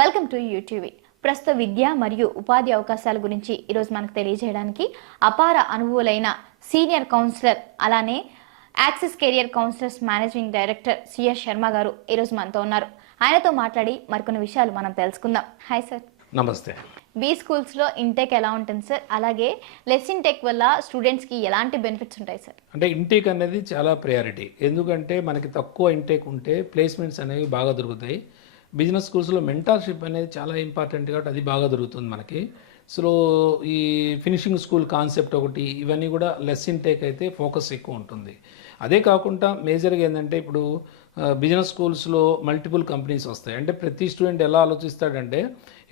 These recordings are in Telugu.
Welcome to UTV. ప్రస్తుత విద్య మరియు ఉపాధి అవకాశాల గురించి ఈరోజు మనకు తెలియజేయడానికి అపార అనుభవులైన సీనియర్ కౌన్సిలర్ అలానే Axis career counsellors managing director CS Sharma గారు ఈరోజు మనతో ఉన్నారు. ఆయనతో మాట్లాడి మరికొన్ని విషయాలు మనం తెలుసుకుందాం. Hi sir. నమస్తే. బీ స్కూల్స్లో ఇంటేక్ ఎలా ఉంటుంది సార్? అలాగే లెస్ ఇంటేక్ వల్ల స్టూడెంట్స్కి ఎలాంటి బెనిఫిట్స్ ఉంటాయి సార్? అంటే ఇంటేక్ అనేది చాలా ప్రయారిటీ. ఎందుకంటే మనకి తక్కువ ఇంటేక్ ఉంటే ప్లేస్మెంట్స్ అనేవి బాగా దొరుకుతాయి. బిజినెస్ స్కూల్స్లో మెంటార్షిప్ అనేది చాలా ఇంపార్టెంట్ కాబట్టి అది బాగా దొరుకుతుంది మనకి. సో ఈ ఫినిషింగ్ స్కూల్ కాన్సెప్ట్ ఒకటి, ఇవన్నీ కూడా లెస్ ఇంటేక్ అయితే ఫోకస్ ఎక్కువ ఉంటుంది. అదే కాకుండా మేజర్గా ఏంటంటే ఇప్పుడు బిజినెస్ స్కూల్స్లో మల్టిపుల్ కంపెనీస్ వస్తాయి. అంటే ప్రతి స్టూడెంట్ ఎలా ఆలోచిస్తాడంటే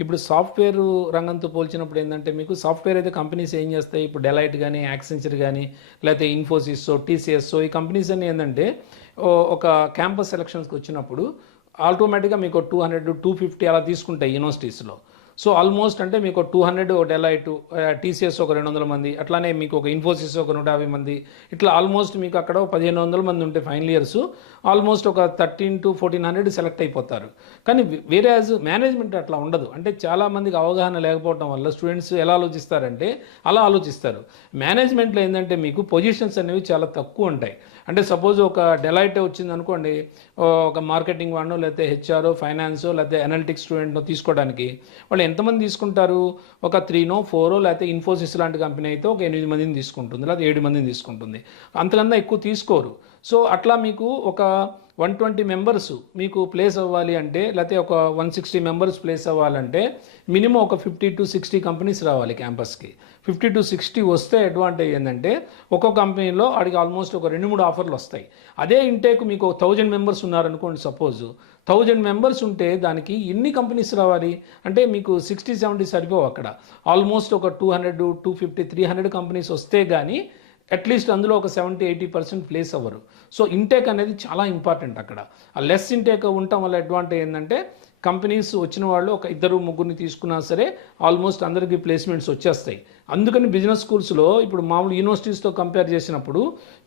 ఇప్పుడు సాఫ్ట్వేర్ రంగంతో పోల్చినప్పుడు ఏంటంటే మీకు సాఫ్ట్వేర్ అయితే కంపెనీస్ ఏం చేస్తాయి, ఇప్పుడు డెలైట్ కానీ యాక్సెంచర్ కానీ లేకపోతే ఇన్ఫోసిస్ టీసీఎస్ ఈ కంపెనీస్ అన్నీ ఏంటంటే ఒక క్యాంపస్ సెలక్షన్స్కి వచ్చినప్పుడు ఆటోమేటిక్గా మీకు 200 250 అలా తీసుకుంటాయి యూనివర్సిటీస్లో. సో ఆల్మోస్ట్ అంటే మీకు 200 డెలైట్, టీసీఎస్ ఒక 200 మంది, అట్లానే మీకు ఒక ఇన్ఫోసిస్ ఒక 150 మంది, ఇట్లా ఆల్మోస్ట్ మీకు అక్కడ 1500 మంది ఉంటే ఫైనల్ ఇయర్స్ ఆల్మోస్ట్ ఒక 1300 to 1400 సెలెక్ట్ అయిపోతారు. కానీ వేరే యాజ్ మేనేజ్మెంట్ అట్లా ఉండదు. అంటే చాలామందికి అవగాహన లేకపోవడం వల్ల స్టూడెంట్స్ ఎలా ఆలోచిస్తారంటే అలా ఆలోచిస్తారు. మేనేజ్మెంట్లో ఏంటంటే మీకు పొజిషన్స్ అనేవి చాలా తక్కువ ఉంటాయి. అంటే సపోజ్ ఒక డెలైట్ వచ్చింది అనుకోండి, ఒక మార్కెటింగ్ వాడినో లేకపోతే హెచ్ఆర్ ఫైనాన్సో లేకపోతే అనలిటిక్స్ స్టూడెంట్నో తీసుకోవడానికి వాళ్ళు ఎంతమంది తీసుకుంటారు? ఒక 3 or 4 లేకపోతే ఇన్ఫోసిస్ లాంటి కంపెనీ అయితే ఒక 8 మందిని తీసుకుంటుంది, లేకపోతే 7 మందిని తీసుకుంటుంది. అంతకన్నా ఎక్కువ తీసుకోరు. సో అట్లా మీకు ఒక 120 మెంబర్స్ మీకు ప్లేస్ అవ్వాలి అంటే, లేకపోతే ఒక 160 మెంబర్స్ ప్లేస్ అవ్వాలంటే మినిమం ఒక 50 to 60 కంపెనీస్ రావాలి క్యాంపస్కి. 50 to 60 వస్తే అడ్వాంటేజ్ ఏంటంటే ఒక్కొక్క కంపెనీలో వాడికి ఆల్మోస్ట్ ఒక 2-3 ఆఫర్లు వస్తాయి. అదే ఇంటేక్ మీకు 1000 మెంబర్స్ ఉన్నారనుకోండి, సపోజ్ 1000 మెంబర్స్ ఉంటే దానికి ఎన్ని కంపెనీస్ రావాలి అంటే మీకు 60-70 సరిపోవు. అక్కడ ఆల్మోస్ట్ ఒక 200 250 300 కంపెనీస్ వస్తే కానీ అట్లీస్ట్ అందులో ఒక 70-80% ప్లేస్ అవ్వరు. సో ఇంటేక్ అనేది చాలా ఇంపార్టెంట్. అక్కడ ఆ లెస్ ఇంటేక్ ఉండటం వల్ల అడ్వాంటేజ్ ఏంటంటే కంపెనీస్ వచ్చిన వాళ్ళు ఒక 2-3 తీసుకున్నా సరే ఆల్మోస్ట్ అందరికీ ప్లేస్మెంట్స్ వచ్చేస్తాయి. అందుకని బిజినెస్ స్కూల్స్లో ఇప్పుడు మామూలు యూనివర్సిటీస్తో కంపేర్ చేసినప్పుడు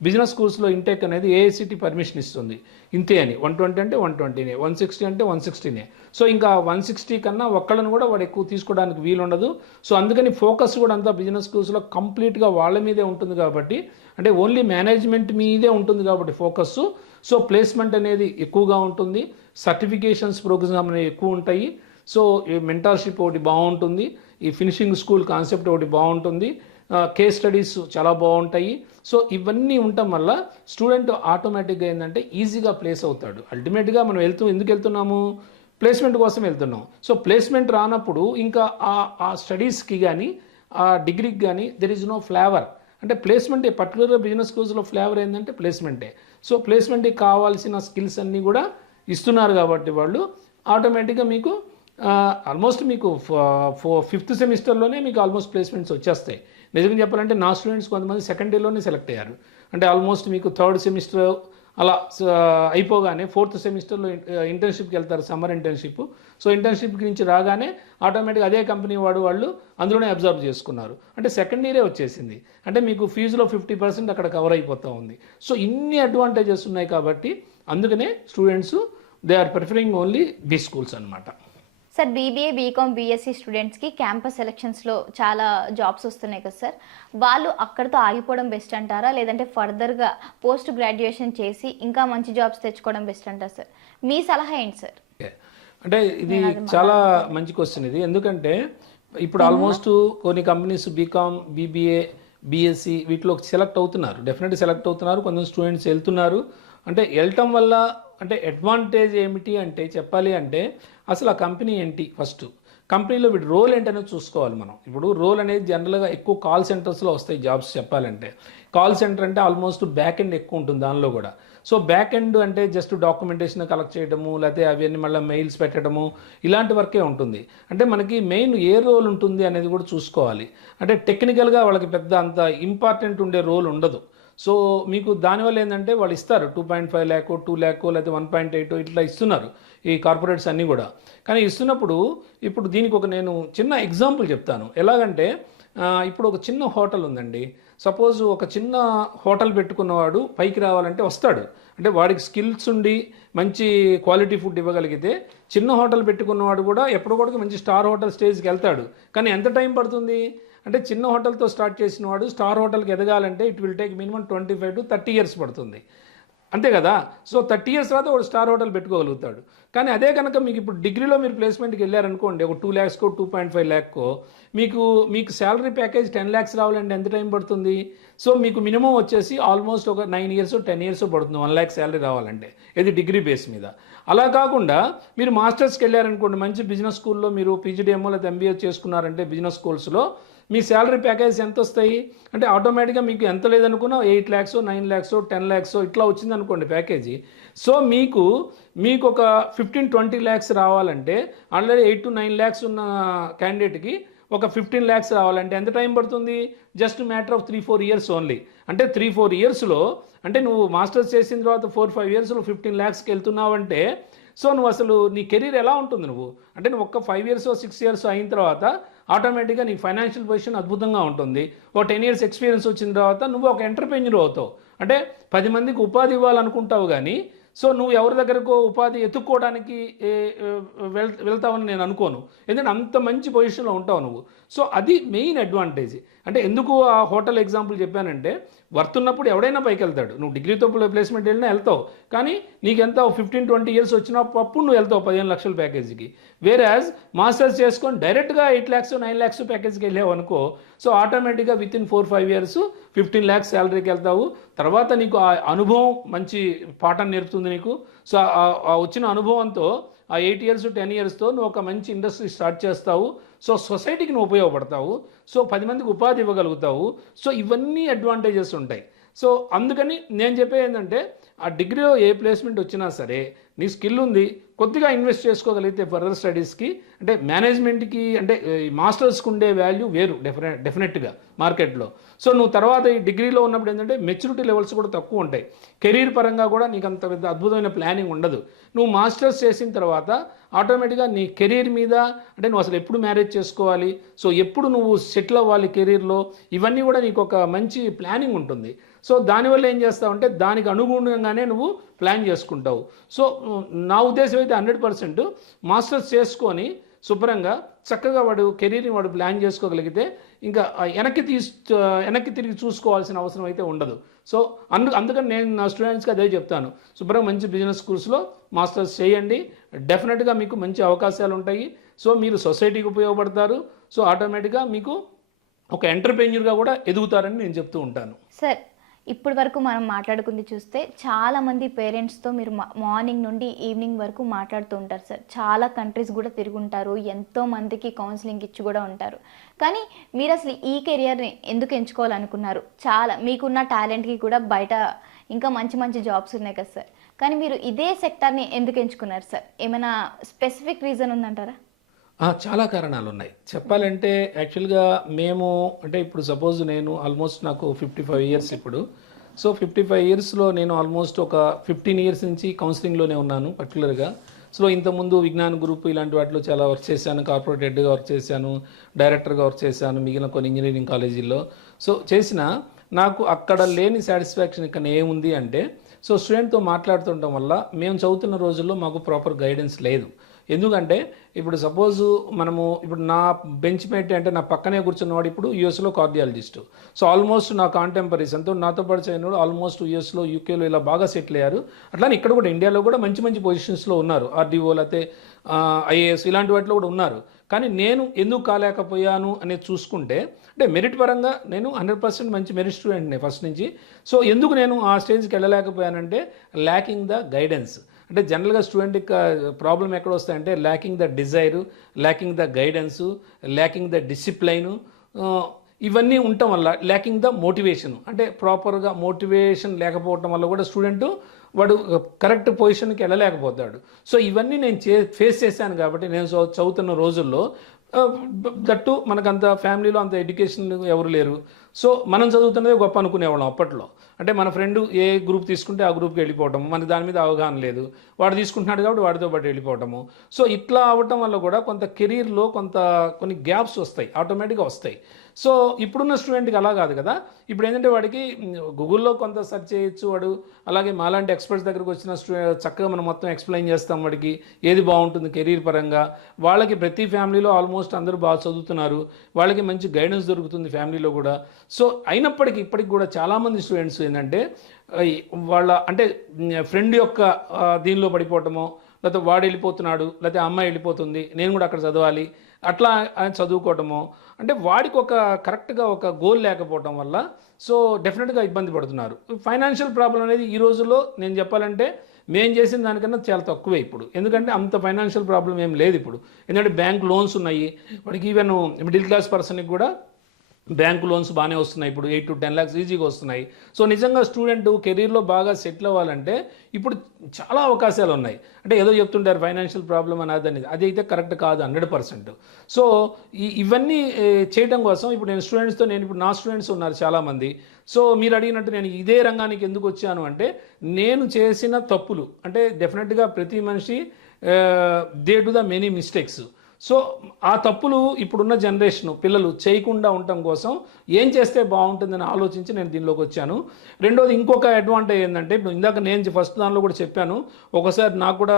బిజినెస్ స్కూల్స్లో ఇంటేక్ అనేది ఏఐసిటి పర్మిషన్ ఇస్తుంది. ఇంతే అని 120 అంటే 120నే, 160 అంటే 160నే. సో ఇంకా 160 కన్నా ఒక్కళ్ళని కూడా వాడు ఎక్కువ తీసుకోవడానికి వీలు ఉండదు. సో అందుకని ఫోకస్ కూడా అంతా బిజినెస్ స్కూల్స్లో కంప్లీట్గా వాళ్ళ మీదే ఉంటుంది కాబట్టి, అంటే ఓన్లీ మేనేజ్మెంట్ మీదే ఉంటుంది కాబట్టి ఫోకస్. సో ప్లేస్మెంట్ అనేది ఎక్కువగా ఉంటుంది, సర్టిఫికేషన్స్ ప్రోగ్రామ్ అనేవి ఎక్కువ ఉంటాయి. సో ఈ మెంటార్షిప్ ఒకటి బాగుంటుంది, ఈ ఫినిషింగ్ స్కూల్ కాన్సెప్ట్ ఒకటి బాగుంటుంది, కేస్ స్టడీస్ చాలా బాగుంటాయి. సో ఇవన్నీ ఉండటం వల్ల స్టూడెంట్ ఆటోమేటిక్గా ఏంటంటే ఈజీగా ప్లేస్ అవుతాడు. అల్టిమేట్గా మనం ఎందుకు వెళ్తున్నాము? ప్లేస్మెంట్ కోసం వెళ్తున్నాం. సో ప్లేస్మెంట్ రానప్పుడు ఇంకా ఆ స్టడీస్కి కానీ ఆ డిగ్రీకి కానీ దెర్ ఈజ్ నో ఫ్లేవర్. అంటే ప్లేస్మెంటే పర్టికులర్గా బిజినెస్ స్కూల్స్లో ఫ్లేవర్ ఏంటంటే ప్లేస్మెంటే. సో ప్లేస్మెంట్కి కావాల్సిన స్కిల్స్ అన్నీ కూడా ఇస్తున్నారు కాబట్టి వాళ్ళు ఆటోమేటిక్గా మీకు ఆల్మోస్ట్ మీకు 5th సెమిస్టర్లోనే మీకు ఆల్మోస్ట్ ప్లేస్మెంట్స్ వచ్చేస్తాయి. నిజంగా చెప్పాలంటే నా స్టూడెంట్స్ కొంతమంది సెకండ్ ఇయర్లోనే సెలెక్ట్ అయ్యారు. అంటే ఆల్మోస్ట్ మీకు 3rd సెమిస్టర్ అలా అయిపోగానే 4th సెమిస్టర్లో ఇంటర్న్షిప్కి వెళ్తారు, సమ్మర్ ఇంటర్న్షిప్. సో ఇంటర్న్షిప్ నుంచి రాగానే ఆటోమేటిక్గా అదే కంపెనీ వాళ్ళు అందులోనే అబ్జర్వ్ చేసుకున్నారు. అంటే సెకండ్ ఇయరే వచ్చేసింది. అంటే మీకు ఫీజులో 50% అక్కడ కవర్ అయిపోతూ ఉంది. సో ఇన్ని అడ్వాంటేజెస్ ఉన్నాయి కాబట్టి అందుకనే students they are preferring only B schools అనమాట. సార్ బీబీఏ బీకామ్ బీఎస్సీ స్టూడెంట్స్కి క్యాంపస్ సెలక్షన్స్లో చాలా జాబ్స్ వస్తున్నాయి కదా సార్, వాళ్ళు అక్కడితో ఆగిపోవడం బెస్ట్ అంటారా, లేదంటే ఫర్దర్గా పోస్ట్ గ్రాడ్యుయేషన్ చేసి ఇంకా మంచి జాబ్స్ తెచ్చుకోవడం బెస్ట్ అంటారా సార్? మీ సలహా ఏంటి సార్? అంటే ఇది చాలా మంచి క్వశ్చన్ ఇది. ఎందుకంటే ఇప్పుడు ఆల్మోస్ట్ కొన్ని కంపెనీస్ బీకామ్ బీబీఏ బీఎస్సీ వీటిలో సెలెక్ట్ అవుతున్నారు, డెఫినెట్గా సెలెక్ట్ అవుతున్నారు. కొంతమంది స్టూడెంట్స్ వెళ్తున్నారు. అంటే వెళ్ళటం వల్ల అంటే అడ్వాంటేజ్ ఏమిటి అంటే చెప్పాలి అంటే అసలు ఆ కంపెనీ ఏంటి, ఫస్ట్ కంపెనీలో వీటి రోల్ ఏంటనేది చూసుకోవాలి మనం. ఇప్పుడు రోల్ అనేది జనరల్గా ఎక్కువ కాల్ సెంటర్స్లో వస్తాయి జాబ్స్ చెప్పాలంటే. కాల్ సెంటర్ అంటే ఆల్మోస్ట్ బ్యాక్ ఎండ్ ఎక్కువ ఉంటుంది దానిలో కూడా. సో బ్యాక్ ఎండ్ అంటే జస్ట్ డాక్యుమెంటేషన్ కలెక్ట్ చేయడము, లేకపోతే అవన్నీ మళ్ళీ మెయిల్స్ పెట్టడము, ఇలాంటి వర్కే ఉంటుంది. అంటే మనకి మెయిన్ ఏ రోల్ ఉంటుంది అనేది కూడా చూసుకోవాలి. అంటే టెక్నికల్గా వాళ్ళకి పెద్ద అంత ఇంపార్టెంట్ ఉండే రోల్ ఉండదు. సో మీకు దానివల్ల ఏంటంటే వాళ్ళు ఇస్తారు 2.5 lakh 2 lakh లేకపోతే 1.8 ఇట్లా ఇస్తున్నారు. ఈ కార్పొరేట్స్ అన్నీ కూడా. కానీ ఇస్తున్నప్పుడు ఇప్పుడు దీనికి ఒక నేను చిన్న ఎగ్జాంపుల్ చెప్తాను. ఎలాగంటే ఇప్పుడు ఒక చిన్న హోటల్ ఉందండి. సపోజ్ ఒక చిన్న హోటల్ పెట్టుకున్నవాడు పైకి రావాలంటే వస్తాడు. అంటే వాడికి స్కిల్స్ ఉండి మంచి క్వాలిటీ ఫుడ్ ఇవ్వగలిగితే చిన్న హోటల్ పెట్టుకున్నవాడు కూడా ఎప్పుడు కూడా మంచి స్టార్ హోటల్ స్టేజ్కి వెళ్తాడు. కానీ ఎంత టైం పడుతుంది అంటే చిన్న హోటల్తో స్టార్ట్ చేసిన వాడు స్టార్ హోటల్కి ఎదగాలంటే it will take minimum 25 to 30 years పడుతుంది. అంతే కదా. సో 30 years తర్వాత ఒక స్టార్ హోటల్ పెట్టుకోగలుగుతాడు. కానీ అదే కనుక మీకు ఇప్పుడు డిగ్రీలో మీరు ప్లేస్మెంట్కి వెళ్ళారనుకోండి, ఒక 2 lakhs 2.5 lakh మీకు శాలరీ ప్యాకేజ్ 10 lakhs రావాలంటే ఎంత టైం పడుతుంది? సో మీకు మినిమం వచ్చేసి ఆల్మోస్ట్ ఒక 9 years 10 years పడుతుంది 1 lakh శాలరీ రావాలంటే, ఇది డిగ్రీ బేస్ మీద. అలా కాకుండా మీరు మాస్టర్స్కి వెళ్ళారనుకోండి, మంచి బిజినెస్ స్కూల్లో మీరు పీజీడీఎంఓ లేదా ఎంబీఏ చేసుకున్నారంటే బిజినెస్ స్కూల్స్లో మీ శాలరీ ప్యాకేజ్ ఎంత వస్తాయి అంటే ఆటోమేటిక్గా మీకు ఎంత లేదనుకున్నా 8 lakhs 9 lakhs 10 lakhs ఇట్లా వచ్చింది అనుకోండి ప్యాకేజీ. సో మీకు ఒక 15-20 lakhs రావాలంటే ఆల్రెడీ 8 to 9 lakhs ఉన్న క్యాండిడేట్కి ఒక 15 lakhs రావాలంటే ఎంత టైం పడుతుంది? Just matter of 3-4 years only. అంటే 3-4 yearsలో అంటే నువ్వు మాస్టర్స్ చేసిన తర్వాత 4-5 yearsలో 15 lakhsకి వెళ్తున్నావంటే సో నువ్వు అసలు నీ కెరీర్ ఎలా ఉంటుంది? అంటే నువ్వు ఒక్క 5 years 6 years అయిన తర్వాత ఆటోమేటిక్గా నీ ఫైనాన్షియల్ పొజిషన్ అద్భుతంగా ఉంటుంది. ఒక 10 years ఎక్స్పీరియన్స్ వచ్చిన తర్వాత నువ్వు ఒక ఎంటర్‌ప్రెన్యూర్ అవుతావు. అంటే 10 మందికి ఉపాధి ఇవ్వాలనుకుంటావు కానీ సో నువ్వు ఎవరి దగ్గరకో ఉపాధి ఎత్తుక్కోవడానికి వెళ్తావని నేను అనుకోను. ఎందుకంటే అంత మంచి పొజిషన్లో ఉంటావు నువ్వు. సో అది మెయిన్ అడ్వాంటేజ్. అంటే ఎందుకు ఆ హోటల్ ఎగ్జాంపుల్ చెప్పానంటే వర్తున్నప్పుడు ఎవడైనా పైకి వెళ్తాడు. నువ్వు డిగ్రీతో ప్లేస్మెంట్ వెళ్ళినా వెళ్తావు. కానీ నీకెంత 15-20 years వచ్చినప్పుడు నువ్వు వెళ్తావు 15 lakhs ప్యాకేజీకి. వేరాజ్ మాస్టర్స్ చేసుకొని డైరెక్ట్గా 8 lakhs 9 lakhs ప్యాకేజీకి వెళ్ళావు అనుకో, సో ఆటోమేటిక్గా వితిన్ 4-5 years 15 lakhs శాలరీకి వెళ్తావు. తర్వాత నీకు ఆ అనుభవం మంచి పాఠం నేర్పుతుంది నీకు. సో ఆ వచ్చిన అనుభవంతో ఆ 8 years 10 yearsతో నువ్వు ఒక మంచి ఇండస్ట్రీ స్టార్ట్ చేస్తావు. సో సొసైటీకి నువ్వు ఉపయోగపడతావు. సో 10 మందికి ఉపాధి ఇవ్వగలుగుతావు. సో ఇవన్నీ అడ్వాంటేజెస్ ఉంటాయి. సో అందుకని నేను చెప్పేది ఏంటంటే ఆ డిగ్రీలో ఏ ప్లేస్మెంట్ వచ్చినా సరే నీ స్కిల్ ఉంది, కొద్దిగా ఇన్వెస్ట్ చేసుకోగలిగితే ఫర్దర్ స్టడీస్కి అంటే మేనేజ్మెంట్కి అంటే మాస్టర్స్కి ఉండే వాల్యూ వేరు డెఫినెట్గా మార్కెట్లో. సో నువ్వు తర్వాత ఈ డిగ్రీలో ఉన్నప్పుడు ఏంటంటే మెచ్యూరిటీ లెవెల్స్ కూడా తక్కువ ఉంటాయి. కెరీర్ పరంగా కూడా నీకు అంత పెద్ద అద్భుతమైన ప్లానింగ్ ఉండదు. నువ్వు మాస్టర్స్ చేసిన తర్వాత ఆటోమేటిక్గా నీ కెరీర్ మీద అంటే నువ్వు అసలు ఎప్పుడు మ్యారేజ్ చేసుకోవాలి, సో ఎప్పుడు నువ్వు సెటిల్ అవ్వాలి కెరీర్లో, ఇవన్నీ కూడా నీకు ఒక మంచి ప్లానింగ్ ఉంటుంది. సో దానివల్ల ఏం చేస్తావు అంటే దానికి అనుగుణంగానే నువ్వు ప్లాన్ చేసుకుంటావు. సో నా ఉద్దేశం అయితే 100% మాస్టర్స్ చేసుకొని శుభ్రంగా చక్కగా వాడు కెరీర్ని వాడు ప్లాన్ చేసుకోగలిగితే ఇంకా వెనక్కి తిరిగి చూసుకోవాల్సిన అవసరం అయితే ఉండదు. సో అందుకని నేను నా స్టూడెంట్స్కి అదే చెప్తాను, శుభ్రంగా మంచి బిజినెస్ స్కూల్స్లో మాస్టర్స్ చేయండి. డెఫినెట్గా మీకు మంచి అవకాశాలు ఉంటాయి. సో మీరు సొసైటీకి ఉపయోగపడతారు. సో ఆటోమేటిక్గా మీకు ఒక ఎంటర్‌ప్రెన్యూర్‌గా కూడా ఎదుగుతారని నేను చెప్తూ ఉంటాను. సార్, ఇప్పటి వరకు మనం మాట్లాడుకుంది చూస్తే చాలామంది పేరెంట్స్తో మీరు మార్నింగ్ నుండి ఈవినింగ్ వరకు మాట్లాడుతూ ఉంటారు సార్. చాలా కంట్రీస్ కూడా తిరుగుంటారు, ఎంతో మందికి కౌన్సిలింగ్ ఇచ్చి కూడా ఉంటారు. కానీ మీరు అసలు ఈ కెరియర్ని ఎందుకు ఎంచుకోవాలనుకున్నారు? చాలా మీకున్న టాలెంట్కి కూడా బయట ఇంకా మంచి మంచి జాబ్స్ ఉన్నాయి కదా సార్. కానీ మీరు ఇదే సెక్టార్ని ఎందుకు ఎంచుకున్నారు సార్? ఏమైనా స్పెసిఫిక్ రీజన్ ఉందంటారా? చాలా కారణాలు ఉన్నాయి. చెప్పాలంటే యాక్చువల్గా మేము అంటే ఇప్పుడు సపోజ్ నేను ఆల్మోస్ట్ నాకు 55 years ఇప్పుడు. సో 55 yearsలో నేను ఆల్మోస్ట్ ఒక 15 years నుంచి కౌన్సిలింగ్లోనే ఉన్నాను పర్టికులర్గా. సో ఇంతకుముందు విజ్ఞాన్ గ్రూప్ ఇలాంటి వాటిలో చాలా వర్క్ చేశాను, కార్పొరేట్ హెడ్గా వర్క్ చేశాను, డైరెక్టర్గా వర్క్ చేశాను మిగిలిన కొన్ని ఇంజనీరింగ్ కాలేజీల్లో. సో చేసిన నాకు అక్కడ లేని సాటిస్ఫాక్షన్ ఇక్కడ ఏముంది అంటే సో స్టూడెంట్తో మాట్లాడుతుండడం వల్ల మేము చదువుతున్న రోజుల్లో మాకు ప్రాపర్ గైడెన్స్ లేదు. ఎందుకంటే ఇప్పుడు సపోజు ఇప్పుడు నా బెంచ్ మేట్ అంటే నా పక్కనే కూర్చున్నవాడు ఇప్పుడు యూఎస్లో కార్డియాలజిస్టు. సో ఆల్మోస్ట్ నా కాంటెంపరీస్ అంతా నాతో పాటు చదివిన ఆల్మోస్ట్ యూఎస్లో యూకేలో ఇలా బాగా సెటిల్ అయ్యారు. అట్లానే ఇక్కడ కూడా ఇండియాలో కూడా మంచి మంచి పొజిషన్స్లో ఉన్నారు, ఆర్డీఓ లేకపోతే ఐఏఎస్ ఇలాంటి వాటిలో కూడా ఉన్నారు. కానీ నేను ఎందుకు కాలేకపోయాను అనేది చూసుకుంటే అంటే మెరిట్ పరంగా నేను 100% మంచి మెరిట్ స్టూడెంట్నే ఫస్ట్ నుంచి. సో ఎందుకు నేను ఆ స్టేజ్కి వెళ్ళలేకపోయానంటే ల్యాకింగ్ ద గైడెన్స్. అంటే జనరల్గా స్టూడెంట్కి ప్రాబ్లం ఎక్కడ వస్తాయంటే lacking the Dzire, lacking the guidance, lacking the discipline, ఇవన్నీ ఉండటం వల్ల ల్యాకింగ్ ద మోటివేషన్. అంటే ప్రాపర్గా మోటివేషన్ లేకపోవటం వల్ల కూడా స్టూడెంట్ వాడు కరెక్ట్ పొజిషన్కి వెళ్ళలేకపోతాడు. సో ఇవన్నీ నేను ఫేస్ చేశాను కాబట్టి నేను చదువుతున్న రోజుల్లో దట్టు మనకంత ఫ్యామిలీలో అంత ఎడ్యుకేషన్ ఎవరు లేరు. సో మనం చదువుతున్నదే గొప్ప అనుకునేవాళ్ళం అప్పట్లో. అంటే మన ఫ్రెండ్ ఏ గ్రూప్ తీసుకుంటే ఆ గ్రూప్కి వెళ్ళిపోవటము, మనకి దాని మీద అవగాహన లేదు, వాడు తీసుకుంటున్నాడు కాబట్టి వాడితో పాటు వెళ్ళిపోవటము. సో ఇట్లా అవ్వటం వల్ల కూడా కొంత కెరీర్లో కొన్ని గ్యాప్స్ వస్తాయి, ఆటోమేటిక్గా వస్తాయి. సో ఇప్పుడున్న స్టూడెంట్కి అలా కాదు కదా. ఇప్పుడు ఏంటంటే వాడికి గూగుల్లో కొంత సెర్చ్ చేయొచ్చు వాడు, అలాగే మాలాంటి ఎక్స్పర్ట్స్ దగ్గరకు వచ్చిన చక్కగా మనం మొత్తం ఎక్స్ప్లెయిన్ చేస్తాం వాడికి ఏది బాగుంటుంది కెరీర్ పరంగా. వాళ్ళకి ప్రతి ఫ్యామిలీలో ఆల్మోస్ట్ అందరూ బాగా చదువుతున్నారు, వాళ్ళకి మంచి గైడెన్స్ దొరుకుతుంది ఫ్యామిలీలో కూడా. సో అయినప్పటికీ ఇప్పటికి కూడా చాలామంది స్టూడెంట్స్ ఏంటంటే వాళ్ళ అంటే ఫ్రెండ్ యొక్క దీనిలో పడిపోవటమో, లేకపోతే వాడు వెళ్ళిపోతున్నాడు, లేకపోతే అమ్మాయి వెళ్ళిపోతుంది, నేను కూడా అక్కడ చదవాలి, అట్లా చదువుకోవటమో, అంటే వాడికి కరెక్ట్గా ఒక గోల్ లేకపోవటం వల్ల సో డెఫినెట్గా ఇబ్బంది పడుతున్నారు. ఫైనాన్షియల్ ప్రాబ్లం అనేది ఈ రోజుల్లో నేను చెప్పాలంటే మేము చేసిన దానికన్నా చాలా తక్కువే ఇప్పుడు. ఎందుకంటే అంత ఫైనాన్షియల్ ప్రాబ్లం ఏం లేదు ఇప్పుడు. ఎందుకంటే బ్యాంక్ లోన్స్ ఉన్నాయి వాడికి, ఈవెన్ మిడిల్ క్లాస్ పర్సన్కి కూడా బ్యాంకు లోన్స్ బాగానే వస్తున్నాయి ఇప్పుడు, 8 to 10 lakhs ఈజీగా వస్తున్నాయి. సో నిజంగా స్టూడెంట్ కెరీర్లో బాగా సెటిల్ అవ్వాలంటే ఇప్పుడు చాలా అవకాశాలు ఉన్నాయి. అంటే ఏదో చెప్తుంటారు ఫైనాన్షియల్ ప్రాబ్లం అనేది, అది అయితే కరెక్ట్ కాదు 100%. సో ఇవన్నీ చేయడం కోసం ఇప్పుడు నేను స్టూడెంట్స్తో, ఇప్పుడు నా స్టూడెంట్స్ ఉన్నారు చాలామంది. సో మీరు అడిగినట్టు నేను ఇదే రంగానికి ఎందుకు వచ్చాను అంటే, నేను చేసిన తప్పులు అంటే డెఫినెట్గా ప్రతి మనిషి they do the many mistakes. So ఆ తప్పులు ఇప్పుడున్న జనరేషన్ పిల్లలు చేయకుండా ఉండటం కోసం ఏం చేస్తే బాగుంటుందని ఆలోచించి నేను దీనిలోకి వచ్చాను. రెండోది ఇంకొక అడ్వాంటేజ్ ఏంటంటే, ఇప్పుడు ఇందాక నేను ఫస్ట్ దానిలో కూడా చెప్పాను, ఒకసారి నాకు కూడా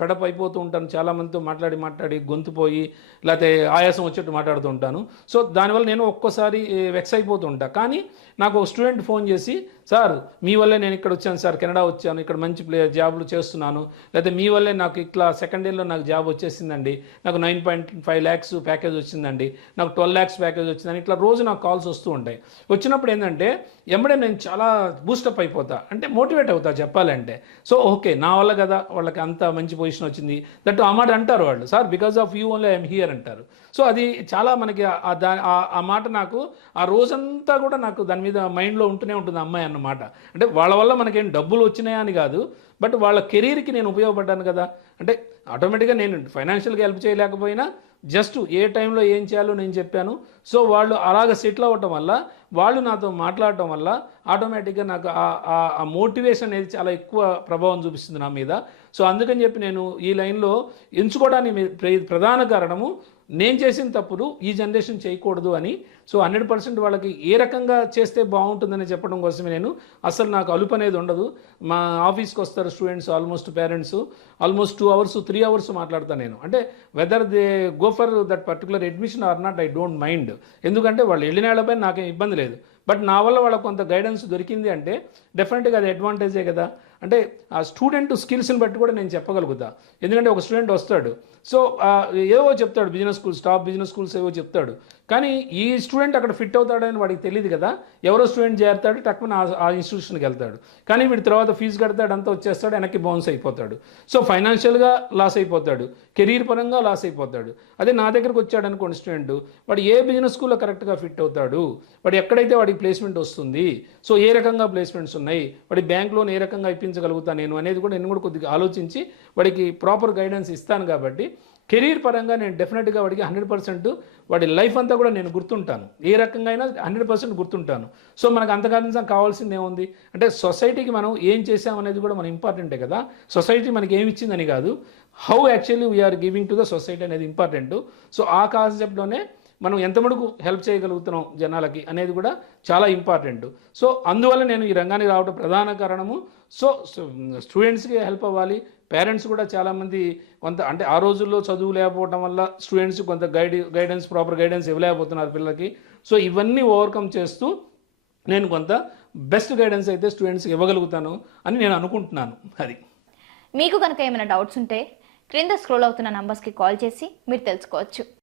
ఫెడప్ అయిపోతూ ఉంటాను, చాలామందితో మాట్లాడి గొంతు పోయి లేకపోతే ఆయాసం వచ్చేట్టు మాట్లాడుతూ ఉంటాను. సో దానివల్ల నేను ఒక్కోసారి వెక్స్ అయిపోతూ ఉంటాను. కానీ నాకు ఒక స్టూడెంట్ ఫోన్ చేసి, సార్ మీ వల్లే నేను ఇక్కడ వచ్చాను సార్, కెనడా వచ్చాను, ఇక్కడ మంచి జాబ్లు చేస్తున్నాను, లేకపోతే మీ వల్లే నాకు ఇట్లా సెకండ్ ఇయర్లో నాకు జాబ్ వచ్చేసిందండి, నాకు 9.5 lakhs ప్యాకేజ్ వచ్చిందండి, నాకు 12 lakhs ప్యాకేజ్ వచ్చిందని ఇట్లా రోజు నాకు కాల్స్ వస్తూ ఉంటాయి. వచ్చినప్పుడు ఏంటంటే ఎమ్మడే నేను చాలా బూస్టప్ అయిపోతా, అంటే మోటివేట్ అవుతా చెప్పాలంటే. సో ఓకే నా వల్ల కదా వాళ్ళకి అంత మంచి పొజిషన్ వచ్చింది, దట్ ఆ మాట అంటారు వాళ్ళు, sir because of you only I'm here అంటారు. సో అది చాలా మనకి ఆ మాట నాకు ఆ రోజంతా కూడా నాకు దాని మీద మైండ్లో ఉంటూనే ఉంటుంది అమ్మాయి అన్నమాట. అంటే వాళ్ళ వల్ల మనకేం డబ్బులు వచ్చినాయా అని కాదు, బట్ వాళ్ళ కెరీర్కి నేను ఉపయోగపడ్డాను కదా. అంటే ఆటోమేటిక్గా నేను ఫైనాన్షియల్గా హెల్ప్ చేయలేకపోయినా జస్ట్ ఏ టైంలో ఏం చేయాలో నేను చెప్పాను. సో వాళ్ళు అలాగ సెటిల్ అవ్వటం వల్ల, వాళ్ళు నాతో మాట్లాడటం వల్ల ఆటోమేటిక్గా నాకు ఆ మోటివేషన్ అనేది చాలా ఎక్కువ ప్రభావం చూపిస్తుంది నా మీద. సో అందుకని చెప్పి నేను ఈ లైన్లో ఎంచుకోవడానికి ప్రధాన కారణము నేను చేసిన తప్పులు ఈ జనరేషన్ చేయకూడదు అని. సో 100% వాళ్ళకి ఏ రకంగా చేస్తే బాగుంటుందని చెప్పడం కోసమే నేను, అసలు నాకు అలుపు అనేది ఉండదు. మా ఆఫీస్కి వస్తారు students, almost parents, almost 2 hours 3 hours మాట్లాడతాను నేను. అంటే whether they go for that particular admission or not, I don't mind. ఎందుకంటే వాళ్ళు వెళ్ళిన వాళ్ళపై నాకేం ఇబ్బంది లేదు, బట్ నా వల్ల వాళ్ళకు కొంత గైడెన్స్ దొరికింది అంటే డెఫినెట్గా అది అడ్వాంటేజే కదా. అంటే ఆ స్టూడెంట్ స్కిల్స్ని బట్టి కూడా నేను చెప్పగలుగుతా. ఎందుకంటే ఒక స్టూడెంట్ వస్తాడు, సో ఏవో చెప్తాడు, business schools, top business schools ఏవో చెప్తాడు, కానీ ఈ స్టూడెంట్ అక్కడ ఫిట్ అవుతాడని వాడికి తెలియదు కదా. ఎవరో స్టూడెంట్ చేరుతాడు, టక్కున ఆ ఇన్స్టిట్యూషన్కి వెళ్తాడు, కానీ వీడి తర్వాత ఫీజు కడతాడు, అంతా వచ్చేస్తాడు, వెనక్కి బౌన్స్ అయిపోతాడు. సో ఫైనాన్షియల్గా లాస్ అయిపోతాడు, కెరీర్ పరంగా లాస్ అయిపోతాడు. అదే నా దగ్గరకు వచ్చాడు అనుకోండి స్టూడెంట్, వాడు ఏ బిజినెస్ స్కూల్లో కరెక్ట్గా ఫిట్ అవుతాడు, వాడు ఎక్కడైతే వాడికి ప్లేస్మెంట్ వస్తుంది, సో ఏ రకంగా ప్లేస్మెంట్స్ ఉన్నాయి, వాడి బ్యాంక్ లోన్ ఏ రకంగా ఇప్పించగలుగుతాను నేను అనేది కూడా నేను కూడా కొద్దిగా ఆలోచించి వాడికి ప్రాపర్ గైడెన్స్ ఇస్తాను. కాబట్టి కెరీర్ పరంగా నేను డెఫినెట్గా వాడికి 100% వాడి లైఫ్ అంతా కూడా నేను గుర్తుంటాను, ఏ రకంగా అయినా 100% గుర్తుంటాను. సో మనకు అంతకాలం కావాల్సింది ఏముంది అంటే, సొసైటీకి మనం ఏం చేసామనేది కూడా మన ఇంపార్టెంటే కదా. సొసైటీ మనకి ఏమి ఇచ్చిందని కాదు, how actually we are giving to the society అనేది ఇంపార్టెంట్. సో ఆ కాన్సెప్ట్లోనే మనం ఎంత మటుకు హెల్ప్ చేయగలుగుతున్నాం జనాలకి అనేది కూడా చాలా ఇంపార్టెంట్. సో అందువల్ల నేను ఈ రంగానికి రావడం ప్రధాన కారణము. సో స్టూడెంట్స్కి హెల్ప్ అవ్వాలి, పేరెంట్స్ కూడా చాలామంది కొంత అంటే ఆ రోజుల్లో చదువు లేకపోవడం వల్ల స్టూడెంట్స్ కొంత గైడెన్స్ ప్రాపర్ గైడెన్స్ ఇవ్వలేకపోతున్నారు పిల్లలకి. సో ఇవన్నీ ఓవర్కమ్ చేస్తూ నేను కొంత బెస్ట్ గైడెన్స్ అయితే స్టూడెంట్స్కి ఇవ్వగలుగుతాను అని నేను అనుకుంటున్నాను. అది మీకు కనుక ఏమైనా డౌట్స్ ఉంటే క్రింద స్క్రోల్ అవుతున్న నంబర్స్కి కాల్ చేసి మీరు తెలుసుకోవచ్చు.